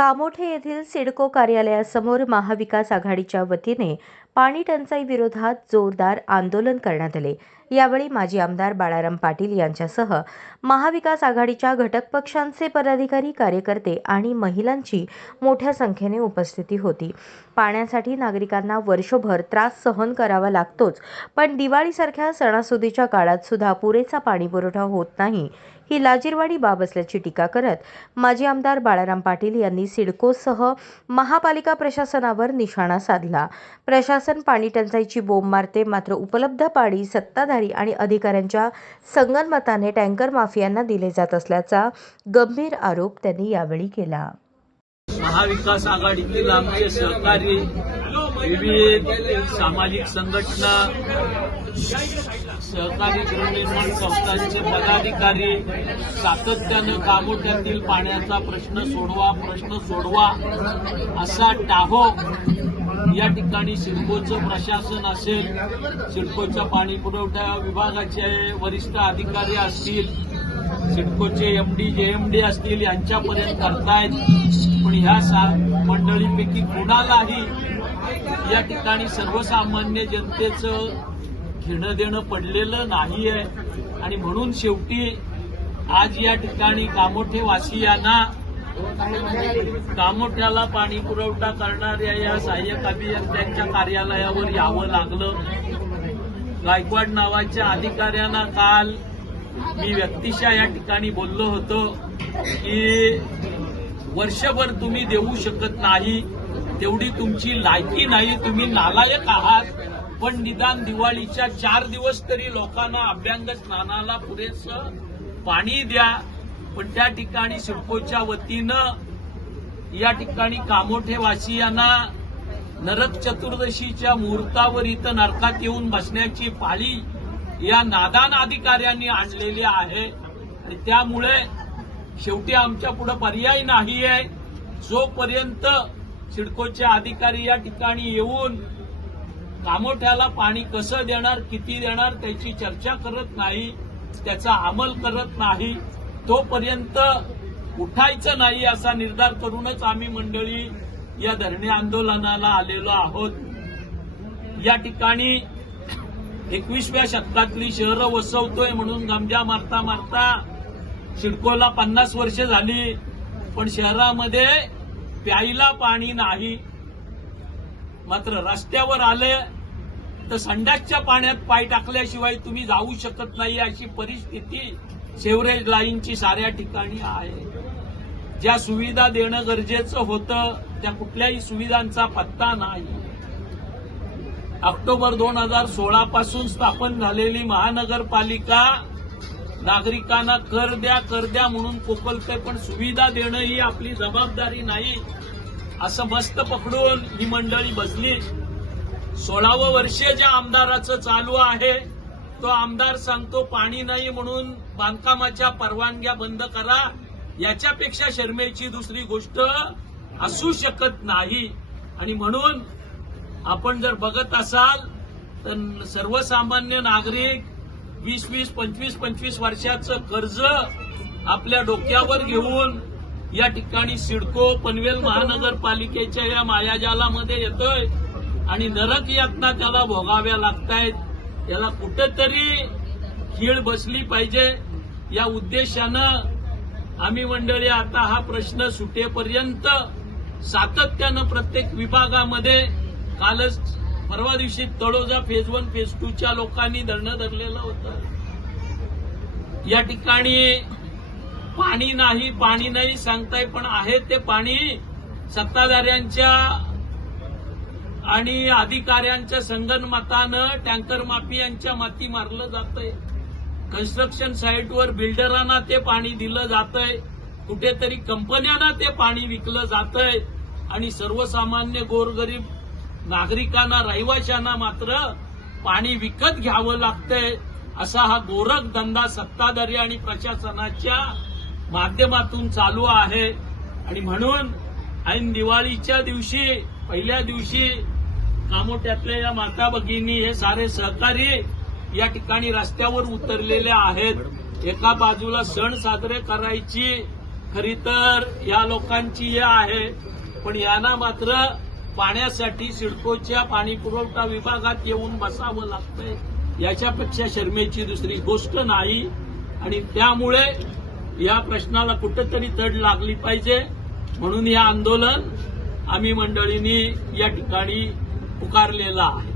कामोठे येथील सिडको कार्यालयासमोर महाविकास आघाडीच्या वतीने पाणी टंचाई विरोधात जोरदार आंदोलन करण्यात आले. यावेळी माजी आमदार बाळाराम पाटील यांच्यासह महाविकास आघाडीच्या घटक पक्षांचे पदाधिकारी कार्यकर्ते आणि महिलांची मोठ्या संख्येने उपस्थिती होती. पाण्यासाठी नागरिकांना वर्षभर त्रास सहन करावा लागतोच पण दिवाळीसारख्या सणासुदीच्या काळात सुद्धा पुरेसा पाणीपुरवठा होत नाही. ही लाजीरवाणी बाब असल्याची टीका करत माजी आमदार बाळाराम पाटील यांनी सिडकोसह महापालिका प्रशासनावर निशाणा साधला. प्रशासन पाणी टंचाईची बोंब मारते मात्र उपलब्ध पाणी सत्ताधारी आणि अधिकाऱ्यांच्या संगनमताने टँकर माफियांना दिले जात असल्याचा गंभीर आरोप त्यांनी यावेळी केला. महाविकास आघाडीतील आमचे सहकारी विविध सामाजिक संघटना सहकारी गृहनिर्माण संस्थांचे पदाधिकारी सातत्यानं कामोठ्यातील पाण्याचा प्रश्न सोडवा प्रश्न सोडवा असा टाहो. या ठिकाणी सिडकोचं प्रशासन असेल सिडकोच्या पाणी पुरवठा विभागाचे वरिष्ठ अधिकारी असतील सिडकोचे एमडी जेएमडी असतील यांच्यापर्यंत करतायत. पण ह्या सा मंडळीपैकी कुणालाही या ठिकाणी सर्वसामान्य जनतेचं घेणं देणं पडलेलं नाहीये. आणि म्हणून शेवटी आज या ठिकाणी कामोठे वासियांना कामोठ्याला पाणी पुरवठा करणाऱ्या या सहाय्यक अभियंत्यांच्या कार्यालयावर यावं लागलं. गायकवाड नावाच्या अधिकाऱ्यांना काल मी व्यक्तिशा या ठिकाणी बोललो होतो की वर्षभर तुम्ही देऊ शकत नाही तेवढी तुमची लायकी नाही तुम्ही नालायक आहात. पण निदान दिवाळीच्या चार दिवस तरी लोकांना अभ्यंग स्नानाला पुरेसं पाणी द्या. पण त्या ठिकाणी सिडकोच्या वतीनं या ठिकाणी कामोठेवासियांना नरक चतुर्दशीच्या मुहूर्तावर इथं नरकात येऊन बसण्याची पाळी या नादान अधिकाऱ्यांनी आणलेली आहे. आणि त्यामुळे शेवटी आमच्या पुढे पर्याय नाही आहे जोपर्यंत सिडकोचे अधिकारी या ठिकाणी येऊन कामोठ्याला पाणी कसं देणार किती देणार त्याची चर्चा करत नाही त्याचा अंमल करत नाही तोपर्यंत उठायचं नाही असा निर्धार करूनच आम्ही मंडळी या धरणे आंदोलनाला आलेलो आहोत. या ठिकाणी एकविसव्या शतकातली शहरं वसवतोय म्हणून गमजा मारता मारता सिडकोला पन्नास वर्ष झाली पण शहरामध्ये प्यायला पाणी नाही. मात्र रस्त्यावर आले तर संडासच्या पाण्यात पाय टाकल्याशिवाय तुम्ही जाऊ शकत नाही अशी परिस्थिती सेवरेज लाईनची साऱ्या ठिकाणी आहे. ज्या सुविधा देणं गरजेचं होतं त्या कुठल्याही सुविधांचा पत्ता नाही. ऑक्टोबर दोन हजार सोळा पासून स्थापन झालेली महानगरपालिका नागरिकांना कर द्या कर द्या म्हणून कोकलते पण सुविधा देणं ही आपली जबाबदारी नाही. असं मस्त पकडून ही मंडळी बसली. सोळावं वर्ष ज्या आमदाराचं चालू आहे तो आमदार सांगतो पाणी नाही म्हणून बांधकामाच्या परवानग्या बंद करा. याच्यापेक्षा शर्मेची दुसरी गोष्ट असू शकत नाही. आणि म्हणून आपण जर बघत असाल तर सर्वसामान्य नागरिक वीस वीस पंचवीस पंचवीस वर्षाचं कर्ज आपल्या डोक्यावर घेऊन या ठिकाणी सिडको पनवेल महानगरपालिकेच्या या मायाजालामध्ये येतोय आणि नरक यातना त्याला भोगाव्या लागतायत. याला कुठेतरी खीळ बसली पाहिजे. या उद्देशानं आम्ही मंडळी आता हा प्रश्न सुटेपर्यंत सातत्यानं प्रत्येक विभागामध्ये कालच परवा दिवशी तळोजा फेज वन फेज टूच्या लोकांनी धरणं धरलेलं होतं. या ठिकाणी पाणी नाही पाणी नाही सांगताय पण आहे ते पाणी सत्ताधाऱ्यांच्या आणि अधिकाऱ्यांच्या संगणमतानं टँकर माफियांच्या माती मारलं जातंय. कन्स्ट्रक्शन साईटवर बिल्डरांना ते पाणी दिलं जातंय. कुठेतरी कंपन्यांना ते पाणी विकलं जातंय. आणि सर्वसामान्य गोरगरीब नागरिकांना रहिवाशांना मात्र पाणी विकत घ्यावं लागतंय असा हा गोरख धंदा सत्ताधारी आणि प्रशासनाच्या माध्यमातून चालू आहे. आणि म्हणून ऐन दिवाळीच्या दिवशी पहिल्या दिवशी कामोट्यातल्या या माता भगिनी हे सारे सहकारी या ठिकाणी रस्त्यावर उतरलेले आहेत. एका बाजूला सण साजरे करायची खरी तर या लोकांची हे आहे. पण यांना मात्र पाण्यासाठी सिडकोच्या पाणी पुरवठा विभागात येऊन बसावं लागतंय. याच्यापेक्षा शर्मेची दुसरी गोष्ट नाही. आणि त्यामुळे या प्रश्नाला कुठेतरी तड लागली पाहिजे. म्हणून हे आंदोलन आम्ही मंडळींनी या ठिकाणी पुकारलेलं आहे.